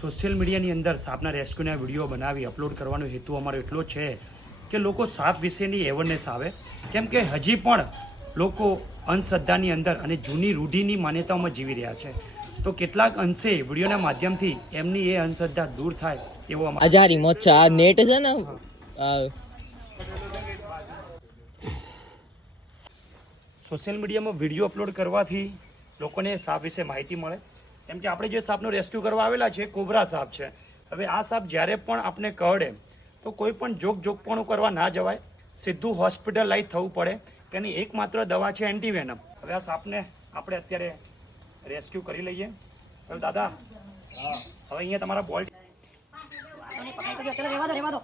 Social મીડિયાની અંદર સાપના રેસ્ક્યુના video બનાવી અપલોડ કરવાનો હેતુ અમારો એટલો છે કે લોકો સાપ વિશેની એવરનેસ આવે, કેમ કે હજી પણ લોકો અંધશ્રદ્ધાની અંદર અને જૂની રૂઢિની માન્યતાઓમાં જીવી રહ્યા છે. તો કેટલાક અંશે વિડીયોના માધ્યમથી એમની એ અંધશ્રદ્ધા દૂર થાય એવો આ રિમોટ છે, આ નેટ છે ને. સોશિયલ મીડિયામાં વિડીયો અપલોડ કરવાથી લોકોને સાપ વિશે માહિતી મળે. કેમ કે આપણે જે સાપનો રેસ્ક્યુ કરવા આવેલા છે કોબરા સાપ છે. હવે આ સાપ જ્યારે પણ આપણે કરડે તો કોઈ પણ જોકપણું કરવા ના જવાય, સીધું હોસ્પિટલાઇઝ થવું પડે. તેની એકમાત્ર દવા છે એન્ટીવેનમ. હવે આ સાપને આપણે અત્યારે રેસ્ક્યુ કરી લઈએ. હવે દાદા, હવે અહીંયા તમારા બોલ્ટ રહેવા દો